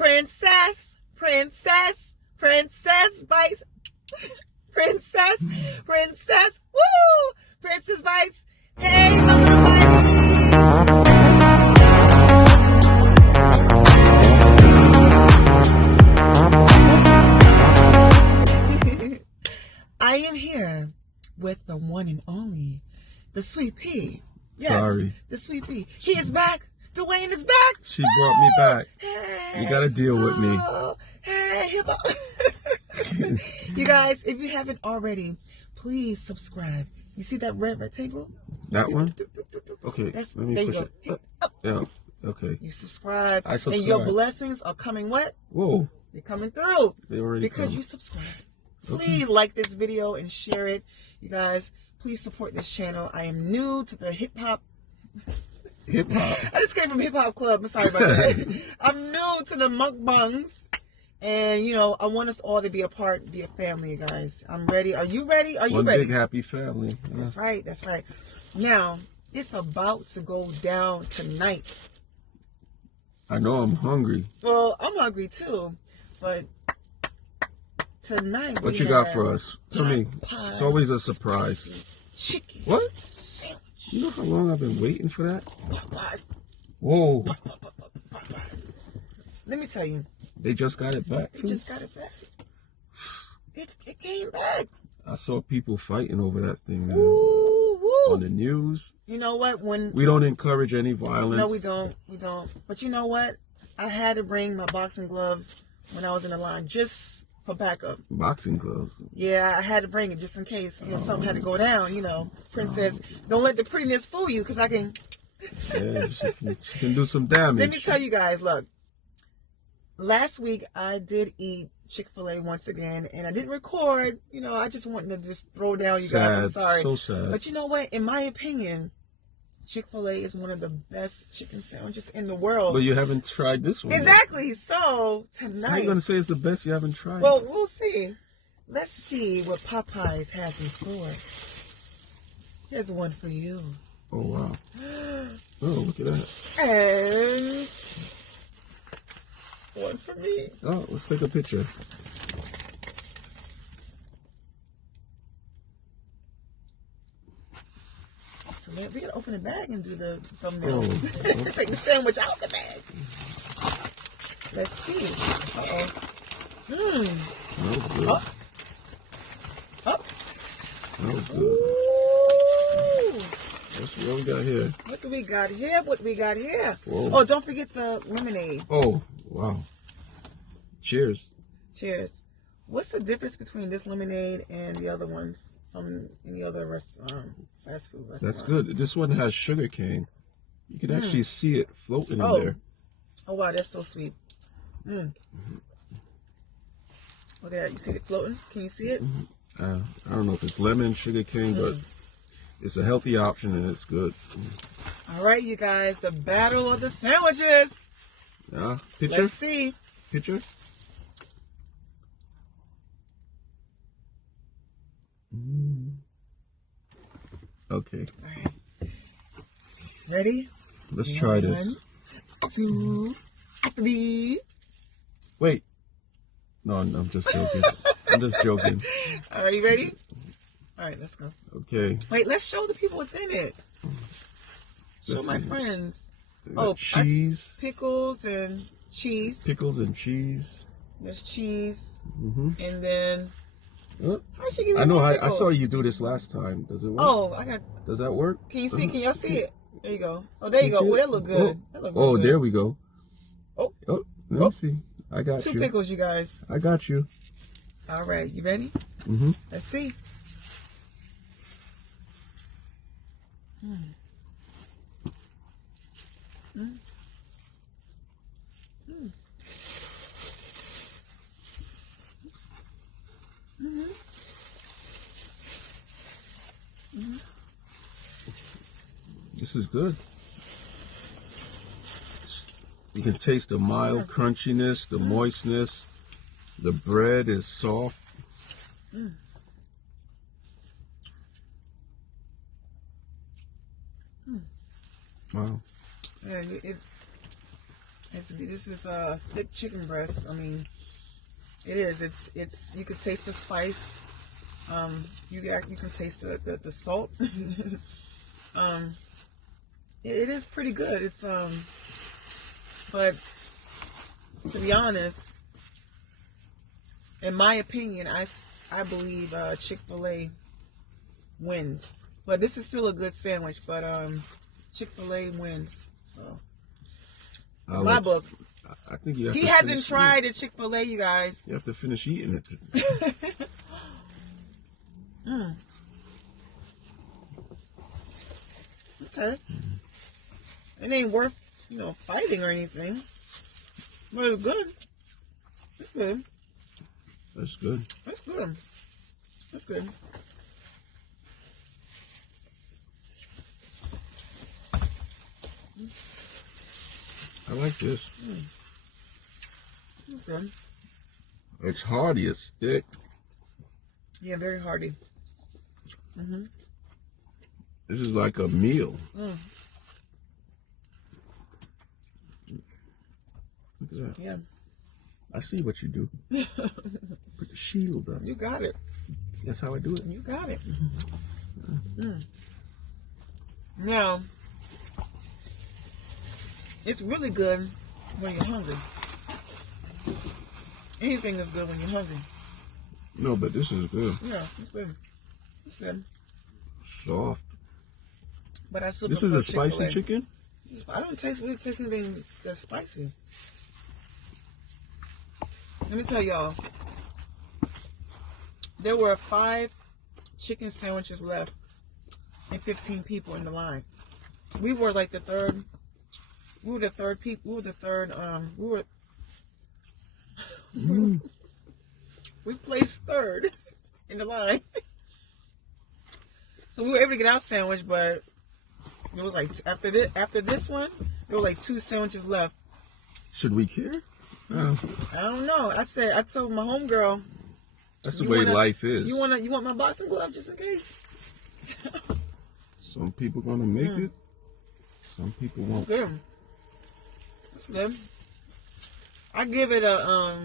Princess bites. Princess, woo! Princess bites. Hey, I am here with the one and only, the Sweet Pea. Yes, sorry. The Sweet Pea. He is back. Dwayne is back. She brought me back. Hey, you gotta deal with me. Hey, you guys, if you haven't already, please subscribe. You see that red rectangle? That one? Okay, Let me push it. Yeah, okay. You subscribe. I subscribe. And your blessings are coming what? Whoa. They're coming through. They already Because come. you subscribe. Please like this video and share it. You guys, please support this channel. I am new to the hip-hop. I just came from Hip Hop Club. I'm sorry about that. I'm new to the mukbangs. And, you know, I want us all to be a part, be a family, guys. I'm ready. Are you ready? Are you One ready? big happy family. Yeah. That's right. That's right. Now, it's about to go down tonight. I know I'm hungry. Well, I'm hungry too. But tonight what you got for us? Tell me. It's always a surprise. Chicken what? Sandwich. You know how long I've been waiting for that? Popeyes. Whoa. Popeyes. Let me tell you. They just got it back. They just got it back. It came back. I saw people fighting over that thing, man. Woo, woo. On the news. You know what? We don't encourage any violence. No, we don't. We don't. But you know what? I had to bring my boxing gloves when I was in the line just for backup. Boxing gloves? Yeah, I had to bring it just in case something had to go down. You know, princess, don't let the prettiness fool you, because I can. Yeah, she can do some damage. Let me tell you guys, look. Last week I did eat Chick-fil-A once again, and I didn't record. You know, I just wanted to just throw down you guys. I'm sorry. So sad. But you know what? In my opinion, Chick-fil-A is one of the best chicken sandwiches in the world. But you haven't tried this one. Exactly. Yet. So tonight. How are you going to say it's the best you haven't tried? Well, we'll see. Let's see what Popeyes has in store. Here's one for you. Oh, wow. Oh, look at that. And one for me. Oh, let's take a picture. So we gotta open the bag and do the thumbnail. Oh, Take the sandwich out the bag. Let's see. Smells good. Up. Smells good. Ooh. What we got here? What do we got here? What do we got here? Whoa. Oh, don't forget the lemonade. Oh, wow. Cheers. Cheers. What's the difference between this lemonade and the other ones from any other fast food restaurant? That's good. This one has sugar cane. You can actually see it floating in there. Oh, wow. That's so sweet. Look at that. You see it floating? Can you see it? I don't know if it's lemon, sugar cane, but it's a healthy option and it's good. All right, you guys. The battle of the sandwiches. Yeah. Picture? Let's see. Picture? Okay. All right. Ready? Let's try this. 1, 2, 3. Wait. No, I'm just joking. I'm just joking. Are you ready? All right, let's go. Okay. Wait, let's show the people what's in it. Show my friends. Oh, cheese. Pickles and cheese. Pickles and cheese. There's cheese. And then... How'd she give me I know. I pickle? saw you do this last time. Does it work? Oh, I got... Does that work? Can you see? Can y'all see it? There you go. Oh, there you go. Oh, that look good. That look oh, good. there we go. Oh. Let me see. I got you. 2 pickles, you guys. I got you. All right. You ready? Let's see. This is good. You can taste the mild crunchiness, the moistness. The bread is soft. Wow. Yeah, This is thick chicken breast. I mean, it is. It's. You can taste the spice. You can taste the salt. It is pretty good. It's but to be honest, in my opinion, I believe Chick-fil-A wins. But this is still a good sandwich. But Chick-fil-A wins. So in my book, I think you have he to hasn't tried a Chick-fil-A, you guys. You have to finish eating it. Okay. It ain't worth, fighting or anything. But it's good. It's good. That's good. That's good. That's good. I like this. Okay. It's hearty. It's thick. Yeah, very hearty. Mm-hmm. This is like a meal. Mm. Look at that. Yeah. I see what you do. Put the shield up. You got it. That's how I do it. You got it. Mm. Now, it's really good when you're hungry. Anything is good when you're hungry. No, but this is good. Yeah, it's good. It's good. Soft. But I still This is prefer a spicy Chick-fil-A. chicken? I don't really taste anything that's spicy. Let me tell y'all. There were 5 chicken sandwiches left and 15 people in the line. We were like the third. We were the third people. We were the third. We placed third in the line. So we were able to get our sandwich, but it was like after this one, there were like 2 sandwiches left. Should we care? I don't know. I told my homegirl. That's the way life is. You want my boxing glove just in case? Some people gonna make it. Some people won't. Good. That's good. I give it a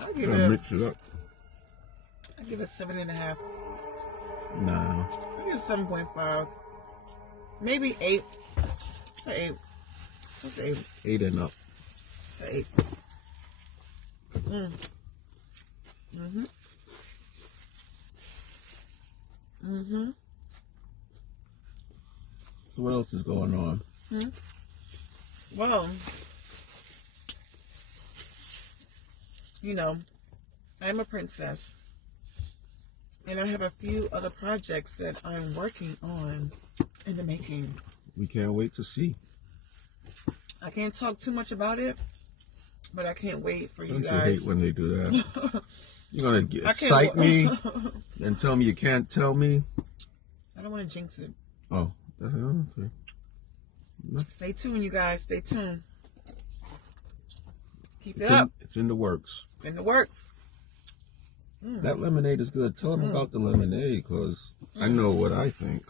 I give it mix it up. I give it 7.5. Nah. I give it 7.5. Maybe 8. It's an 8. It's an 8. 8 and up. It's an 8. So what else is going on? Well, I'm a princess. And I have a few other projects that I'm working on in the making. We can't wait to see. I can't talk too much about it, but I can't wait for you Don't guys. you hate when they do that? You're going to excite me and tell me you can't tell me? I don't want to jinx it. Oh, okay. Stay tuned, you guys. Stay tuned. Keep it up. It's in the works. In the works. That lemonade is good. Tell them about the lemonade, because I know what I think.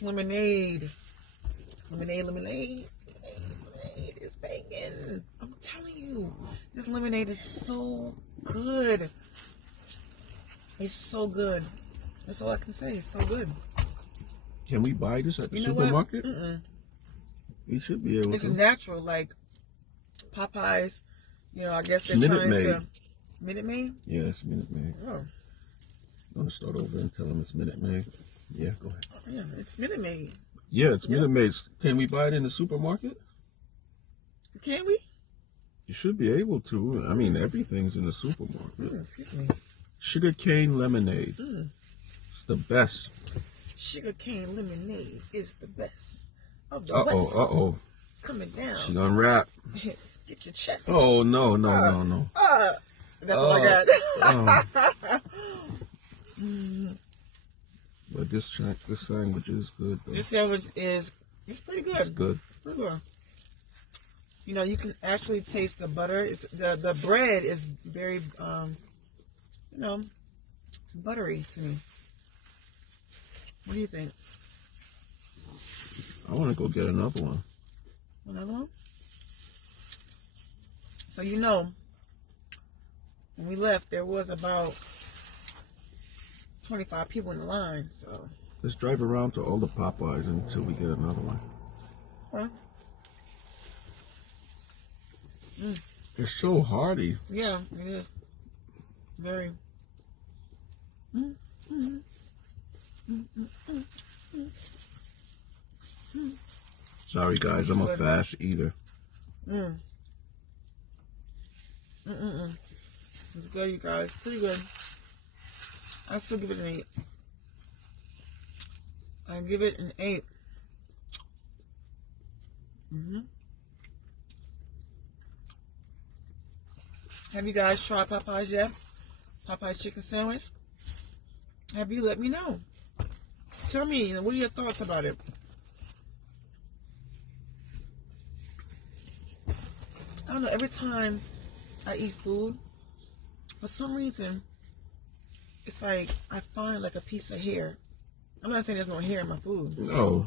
Lemonade. Lemonade is banging. I'm telling you, this lemonade is so good. It's so good. That's all I can say. It's so good. Can we buy this at the supermarket? We should be able to. It's natural, like Popeyes. I guess It's they're trying Minute to. Minute Maid? Yeah, it's Minute Maid. Oh. I'm going to start over and tell them it's Minute Maid. Yeah, go ahead. Oh, yeah, it's Minute Maid. Yeah, it's Minute Maid. Can we buy it in the supermarket? Can we? You should be able to. I mean, everything's in the supermarket. Excuse me. Sugar cane lemonade. It's the best. Sugar cane lemonade is the best of the Uh-oh, West. uh-oh. Coming down. She's gonna rap. Get your chest. Oh, no. That's all I got. But this sandwich is good, though. This sandwich it's pretty good. It's good. Pretty good. You can actually taste the butter. The bread is very, it's buttery to me. What do you think? I want to go get another one. Another one? So you know, when we left, there was about 25 people in the line. So let's drive around to all the Popeyes until we get another one. Huh? They're so hearty. Yeah, it is. Very. Sorry guys, I'm a fast eater. It's good, you guys. Pretty good. I still give it an 8. I give it an 8. Have you guys tried Popeyes yet? Popeyes chicken sandwich? Have you? Let me know. Tell me, what are your thoughts about it? I don't know, every time I eat food, for some reason, it's like I find like a piece of hair. I'm not saying there's no hair in my food. No.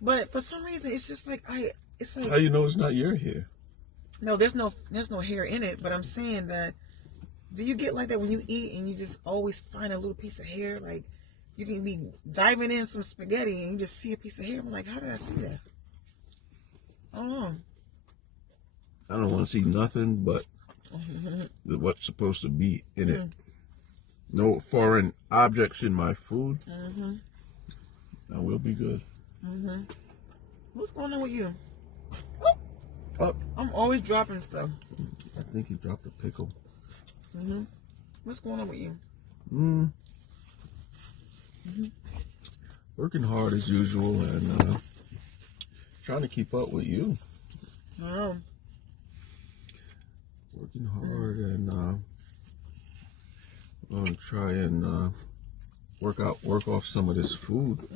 But for some reason, it's just like it's like. How you know it's not your hair? No, there's no hair in it. But I'm saying that. Do you get like that when you eat and you just always find a little piece of hair? Like you can be diving in some spaghetti and you just see a piece of hair. I'm like, how did I see that? I don't know. I don't want to see nothing but what's supposed to be in it. No foreign objects in my food. I will be good. What's going on with you? Oh. I'm always dropping stuff. I think you dropped a pickle. What's going on with you? Working hard as usual and trying to keep up with you. Oh. Working hard and I'm gonna try and work off some of this food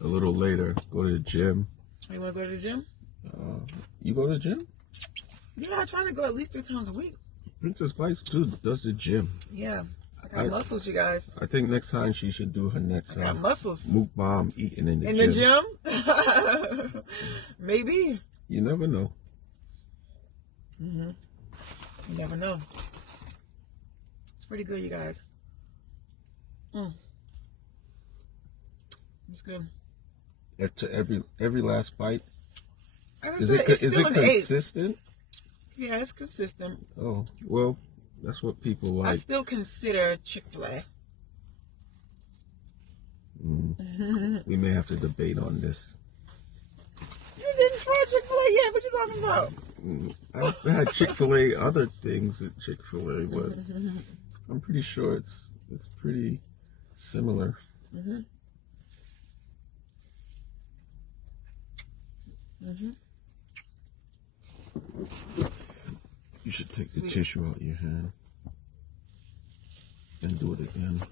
a little later. Go to the gym. You wanna go to the gym? You go to the gym? Yeah, I try to go at least 3 times a week. Princessbites too does the gym. Yeah, I got muscles, you guys. I think next time she should do her next I got muscles. Mukbang eating in the gym. In the gym? Maybe. You never know. You never know. It's pretty good, you guys. It's good. To every last bite. Is it consistent? Yeah, it's consistent. Oh, well, that's what people like. I still consider Chick-fil-A. We may have to debate on this. You didn't try Chick-fil-A yet? What you talking about? I've had Chick-fil-A other things at Chick-fil-A, but I'm pretty sure it's pretty similar. You should take the tissue out of your hand and do it again.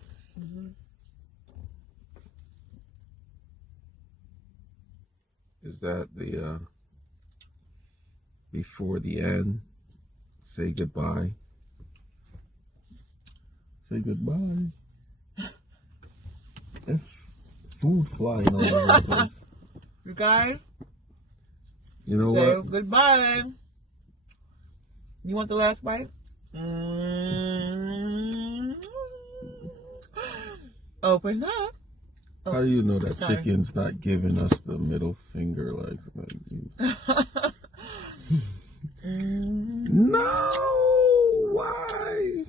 Is that the before the end? Say goodbye. Say goodbye. There's food flying all over the place. You guys, you know say what? Goodbye. You want the last bite? Open up. Oh, how do you know that chicken's not giving us the middle finger like No! Why?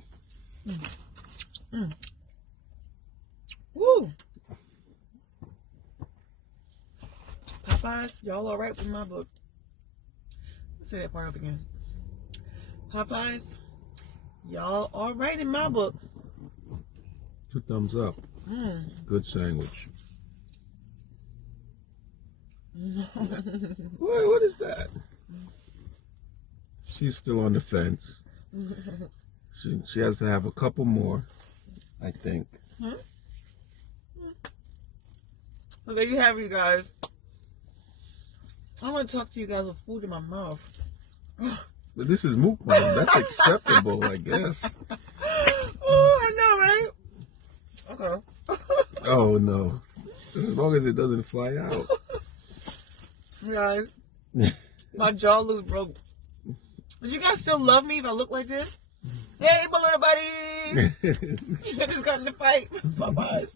Woo! Popeyes, y'all alright with my book? Let's say that part up again. Popeyes, y'all alright in my book? 2 thumbs up. Good sandwich. What is that? She's still on the fence. She has to have a couple more, I think. Well, there you have it, you guys. I want to talk to you guys with food in my mouth. But this is mukbang. That's acceptable, I guess. Oh, I know, right? Okay. Oh no. As long as it doesn't fly out. Guys, my jaw looks broke. But you guys still love me if I look like this? Hey, my little buddies! I just got in the fight. Popeyes.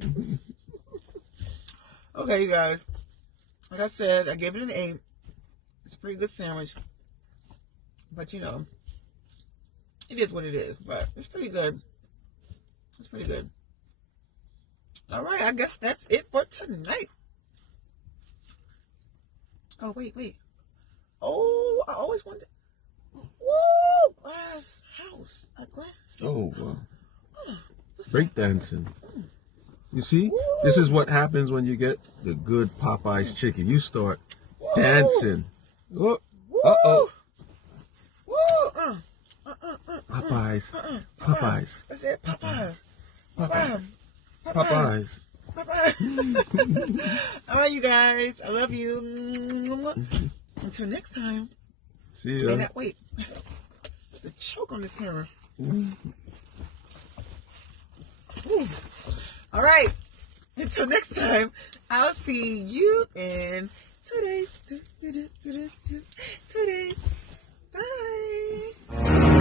Okay, you guys. Like I said, I gave it an 8. It's a pretty good sandwich. But, you know, it is what it is. But it's pretty good. It's pretty good. All right, I guess that's it for tonight. Oh, wait. Oh, I always wanted... Woo! Glass house. A glass. Oh, wow. Breakdancing. You see? This is what happens when you get the good Popeyes chicken. You start dancing. Oh, uh-oh. Woo! Popeyes. Popeyes. I said Popeyes. Popeyes. All right, you guys. I love you. Until next time. See ya. Wait. The choke on this camera. All right. Until next time, I'll see you in today's. Bye.